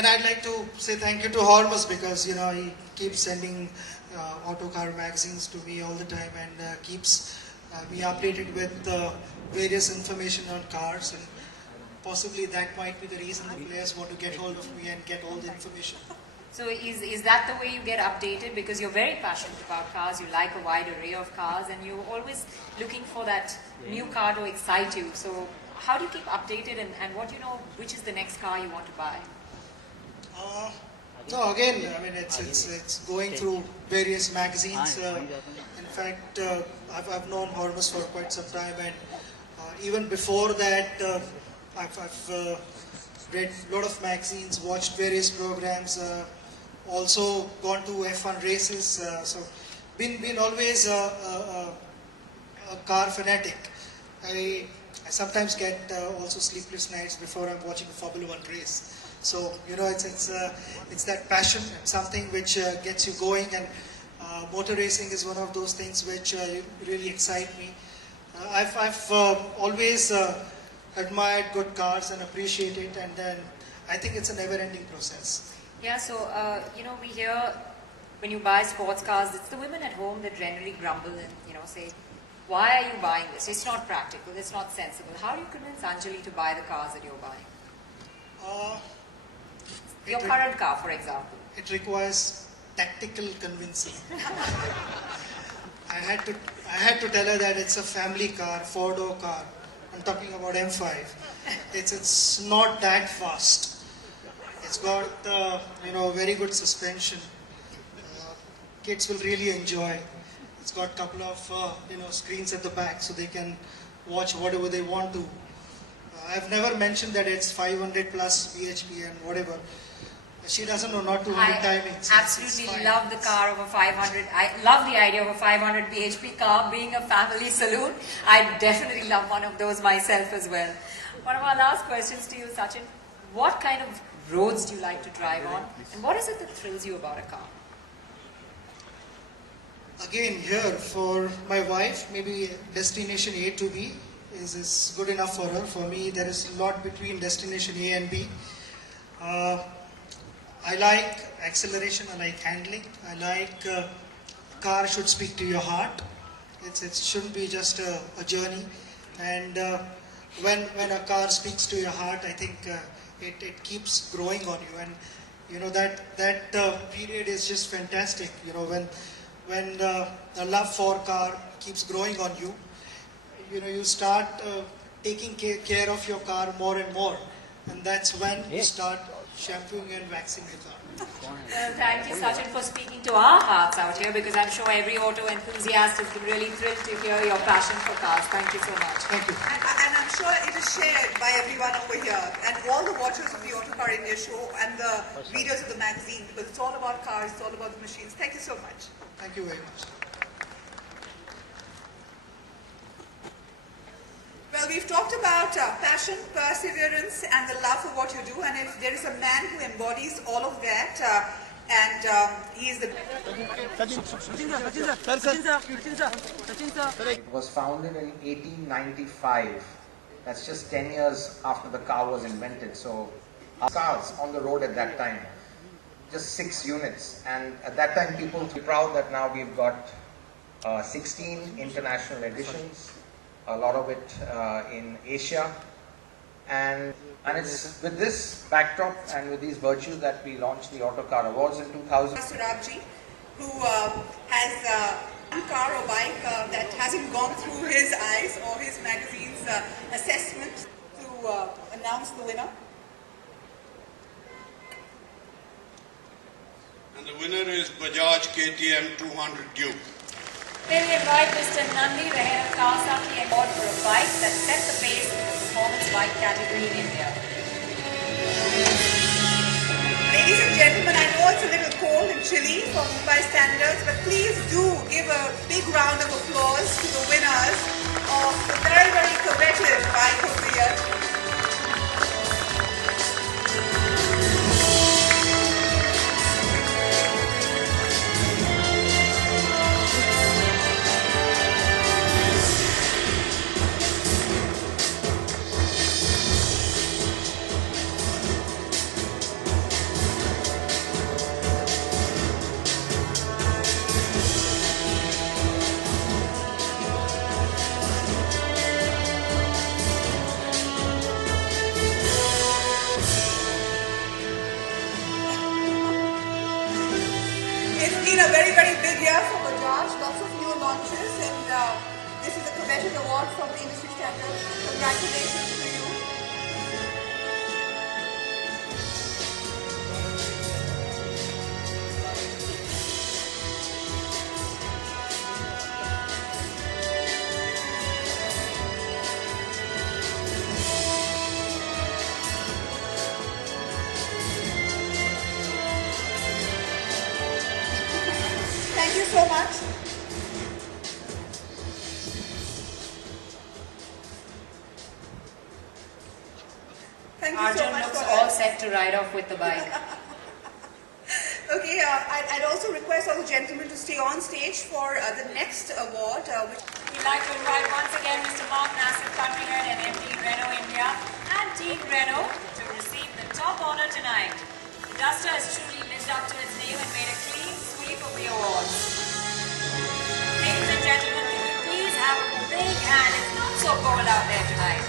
And I'd like to say thank you to Hormus because he keeps sending autocar magazines to me all the time and keeps me updated with various information on cars, and possibly that might be the reason the players want to get hold of me and get all the information. So is that the way you get updated? Because you're very passionate about cars, you like a wide array of cars, and you're always looking for that new car to excite you. So how do you keep updated, and what do you know, which is the next car you want to buy? No, again, I mean, it's going through various magazines. In fact, I've known Hormus for quite some time, and even before that, I've read a lot of magazines, watched various programs, also gone to F1 races. So, been always a car fanatic. I sometimes get also sleepless nights before I'm watching a Formula One race. So it's that passion, something which gets you going, and motor racing is one of those things which really excite me. I've always admired good cars and appreciate it, and then I think it's a never-ending process. Yeah, so we hear when you buy sports cars, it's the women at home that generally grumble and say, why are you buying this? It's not practical, it's not sensible. How do you convince Anjali to buy the cars that you're buying? Your current car, for example. It requires tactical convincing. I had to tell her that it's a family car, four-door car. I'm talking about M5. It's not that fast. It's got very good suspension. Kids will really enjoy. It's got a couple of screens at the back so they can watch whatever they want to. I've never mentioned that it's 500 plus bhp and whatever. She doesn't know not to read timings. I absolutely love the car of a 500. I love the idea of a 500 bhp car being a family saloon. I definitely love one of those myself as well. One of our last questions to you, Sachin. What kind of roads do you like to drive on? And what is it that thrills you about a car? Again, here for my wife, maybe destination A to B is good enough for her. For me, there is a lot between destination A and B. I like acceleration, I like handling, I like car should speak to your heart. It shouldn't be just a journey. And when a car speaks to your heart, I think it keeps growing on you. And that period is just fantastic. When the love for car keeps growing on you, you start taking care of your car more and more. And that's when you start shampooing and waxing the car. Well, thank you, Sachin, for speaking to our hearts out here, because I'm sure every auto enthusiast is really thrilled to hear your passion for cars. Thank you so much. Thank you. And I'm sure it is shared by everyone over here and all the watchers of the Autocar India show and the readers of the magazine, because it's all about cars, it's all about the machines. Thank you so much. Thank you very much. Well, we've talked about passion, perseverance, and the love for what you do. And if there is a man who embodies all of that, he is the... It was founded in 1895. That's just 10 years after the car was invented. So, cars on the road at that time, just 6 units. And at that time, people were proud that now we've got 16 international editions. A lot of it in Asia, and it's with this backdrop and with these virtues that we launched the Autocar Awards in 2000. Surabji, who has a car or bike that hasn't gone through his eyes or his magazine's assessment, to announce the winner. And the winner is Bajaj KTM 200 Duke. May we invite Mr. Nandi Rehera Kawasaki Award for a bike that set the pace in the performance bike category in India. Ladies and gentlemen, I know it's a little cold and chilly for Mumbai standards, but please do give a big round of applause to the winners of the very, very coveted bike of the year. been a very, very big year for Bajaj. Lots of new launches, and this is a coveted award from Industry Standards. Congratulations to you. Thank you so much. Thank you so Arjun much looks for all that. set to ride off with the bike. Okay, I'd also request all the gentlemen to stay on stage for the next award. We'd like to invite once again Mr. Mark Nassif, Country Head and MD Renault India and Team Renault to receive the top honor tonight. The Duster has truly lived up to its name and made a clean sweep of the awards. Ladies and gentlemen, can we please have a big hand? It's not so cold out there tonight.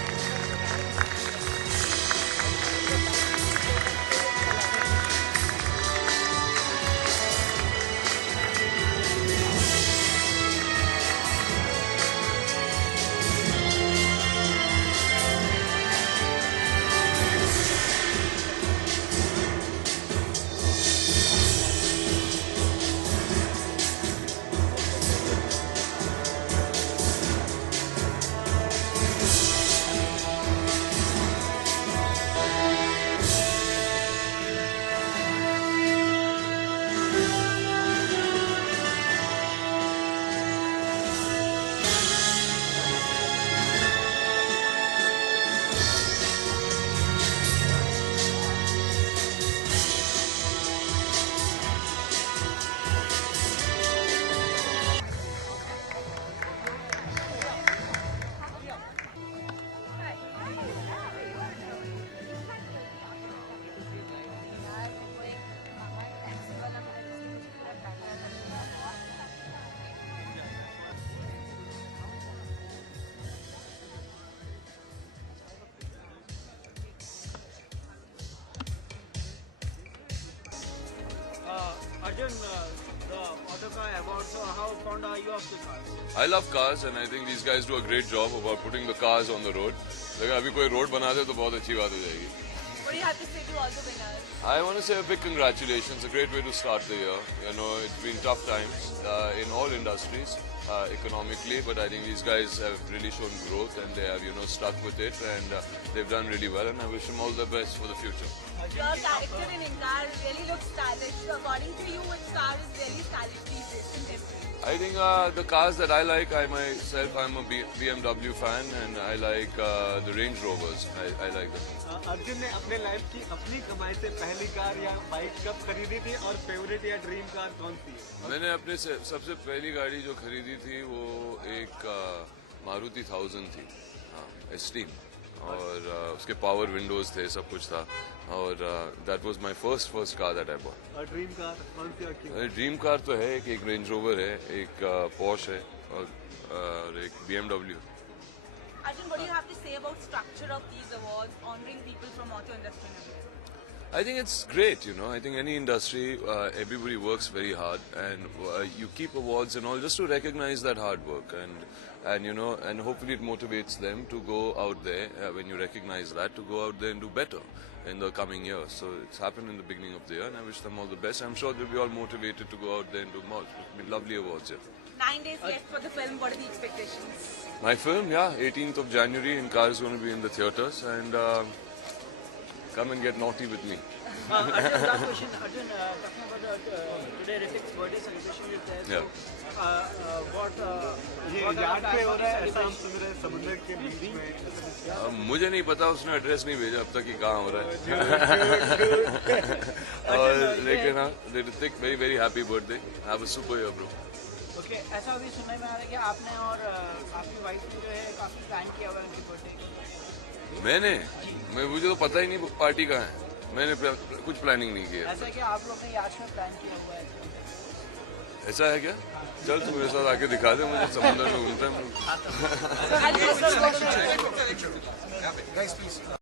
Arjun, the Autocar Award, so how fond are you of the cars? I love cars and I think these guys do a great job about putting the cars on the road. अगर अभी कोई road बना दे तो बहुत अच्छी बात हो जाएगी. What do you have to say to all the winners? I want to say a big congratulations. A great way to start the year. You know, it's been tough times in all industries economically, but I think these guys have really shown growth and they have, you know, stuck with it and they've done really well. And I wish them all the best for the future. Your character in Incar really looks stylish. So according to you, which car is really stylish these days, contemporary? I think the cars that I like, I'm a BMW fan and I like the Range Rovers. I like them. Arjun ने अपने life की अपनी कमाई से पहली car या bike कब खरीदी थी और फेवरेट या ड्रीम कार कौन सी है? मैंने अपने सबसे पहली गाड़ी जो खरीदी थी वो एक मारुति 1000 थी, एस्टीम, और उसके पावर विंडोज थे, सब कुछ था, और that was my first car that I bought. और ड्रीम कार कौन सी और क्यों? ड्रीम कार तो है एक रेंज रोवर है, एक पोर्श है और एक BMW. Arjun, what do you have to say about structure of these awards, honoring people from auto industry and everything? I think it's great, you know. I think any industry, everybody works very hard, and you keep awards and all just to recognize that hard work, and you know, and hopefully it motivates them to go out there when you recognize that, to go out there and do better in the coming year. So it's happened in the beginning of the year, and I wish them all the best. I'm sure they'll be all motivated to go out there and do more. Lovely awards, yeah. 9 days left for the film. What are the expectations? My film, yeah, 18th of January in Car is going to be in the theatres, and come and get naughty with me. Arjun, last question. Arjun, talking about today Ritik's birthday celebration is there. Yeah. So, what ये याद पे हो रहा है ऐसा हम सुन रहे हैं समुद्र के बीच में. मुझे नहीं पता, उसने एड्रेस नहीं भेजा अब तक कि कहाँ हो रहा है. और लेकिन हाँ, Hrithik very very happy birthday. Have a super year bro. Okay, ऐसा अभी सुनने में आ रहा है कि आपने और आपकी वाइफ ने जो है काफी प्लान किया हुआ है उनकी बर्थडे. मुझे तो पता ही नहीं पार्टी कहाँ है. मैंने कुछ प्लानिंग नहीं किया. ऐसा है कि आप लोग ने याद में प्लान किया हुआ है. ऐसा है क्या? चल तू मेरे साथ आके दिखा दे मुझे, समुद्र में घूमते हैं हम लोग.